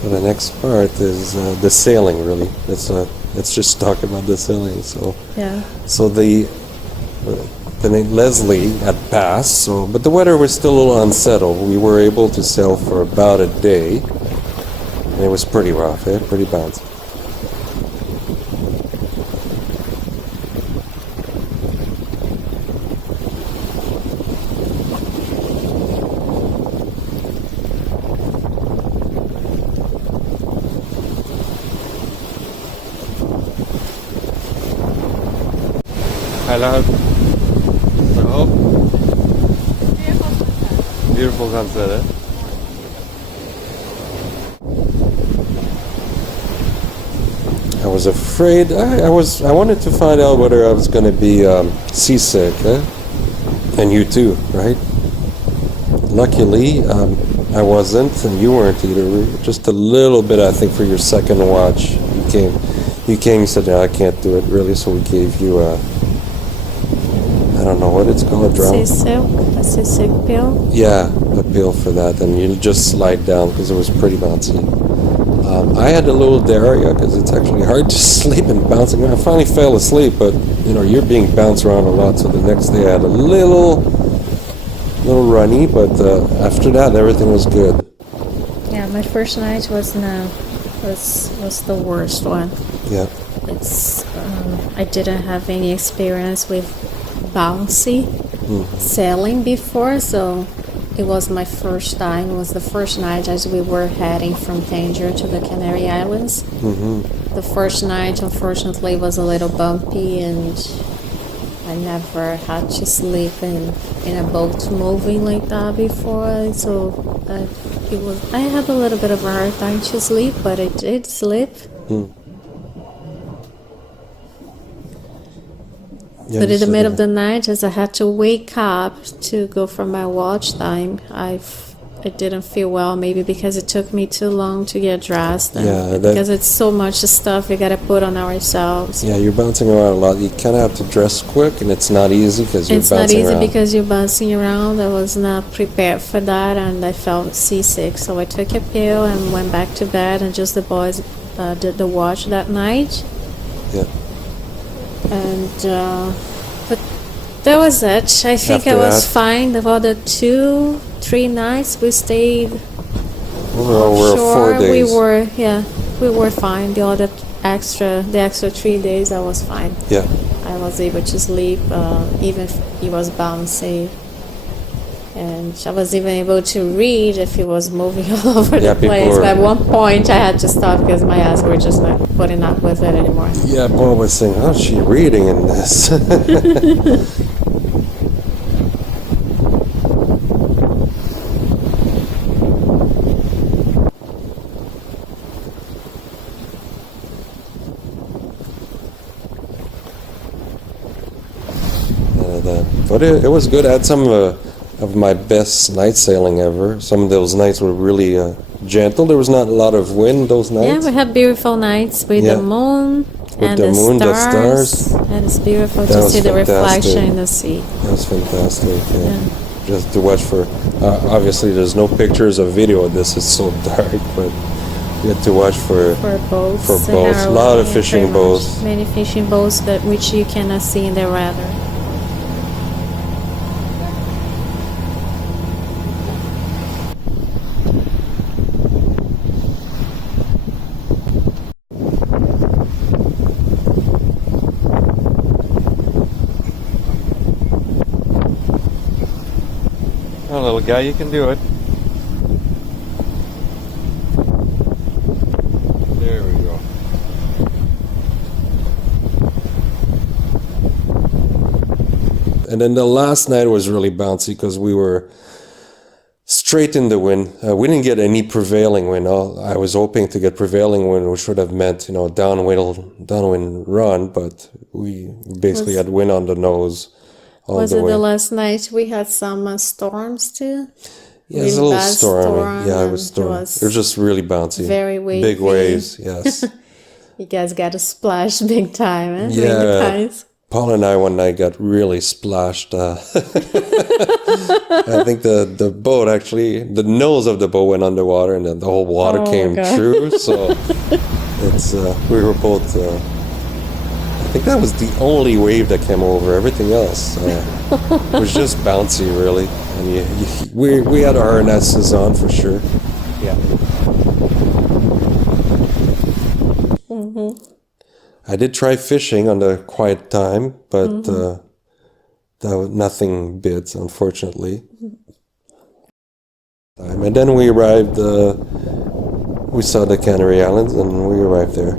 So the next part is the sailing. Really, let's just talk about the sailing. So Yeah. so the name Leslie had passed. So but the weather was still a little unsettled. We were able to sail for about a day, and it was pretty rough, pretty bouncy. Hello. So, beautiful sunset, eh? I was afraid. I wanted to find out whether I was going to be seasick, and you too, right? Luckily, I wasn't, and you weren't either. Just a little bit, I think, for your second watch. You came, said, no, I can't do it, really, so we gave you I don't know what it's called, a drum. A seasick pill? Yeah, a pill for that, and you just slide down because it was pretty bouncy. I had a little diarrhea because it's actually hard to sleep and bouncing around. I finally fell asleep, but you're being bounced around a lot, so the next day I had a little runny, but after that everything was good. Yeah, my first night was the worst one. Yeah. It's I didn't have any experience with bouncy sailing before, so it was my first time. It was the first night as we were heading from Tangier to the Canary Islands. The first night, unfortunately, was a little bumpy, and I never had to sleep in a boat moving like that before, so I had a little bit of a hard time to sleep, but I did sleep. Yeah, but in the middle of the night, as I had to wake up to go for my watch time, I didn't feel well, maybe because it took me too long to get dressed, and because it's so much stuff we gotta put on ourselves. Yeah, you're bouncing around a lot. You kind of have to dress quick, and it's not easy because you're bouncing around. It's not easy because you're bouncing around. I was not prepared for that, and I felt seasick. So I took a pill and went back to bed, and just the boys did the watch that night. Yeah. And but that was it. I think I was fine. About the 2-3 nights we stayed offshore, 4 days. we were fine. The extra 3 days I was fine. Yeah. I was able to sleep, even if it was bouncy. And I was even able to read if it was moving all over the place. But at one point I had to stop because my eyes were just not putting up with it anymore. Yeah, Paul was saying, how's she reading in this? But it was good. I had some of my best night sailing ever. Some of those nights were really gentle. There was not a lot of wind those nights. Yeah, we had beautiful nights with the moon and the stars. And it's beautiful to see the reflection in the sea. That was fantastic. Yeah. Just to watch for. Obviously, there's no pictures or video of this. It's so dark, but you had to watch for boats. For boats, a lot of fishing boats. Many fishing boats which you cannot see in the radar. Oh, little guy, you can do it. There we go. And then the last night was really bouncy because we were straight in the wind. We didn't get any prevailing wind. I was hoping to get prevailing wind, which would have meant, downwind run, but we basically had wind on the nose. Was it the last night we had some storms too? Yeah, it was a little stormy. Yeah, it was stormy. It was just really bouncy. Very wavy. Big waves, yes. You guys got to splash big time, Yeah. Many times. Paul and I one night got really splashed. I think the boat actually, the nose of the boat went underwater, and then the whole water came through. So it's we were both. I think that was the only wave that came over. Everything else was just bouncy, really. And we had our harnesses on for sure. Yeah. I did try fishing on the quiet time, but that was nothing bit, unfortunately. And then we arrived. We saw the Canary Islands, and we arrived there.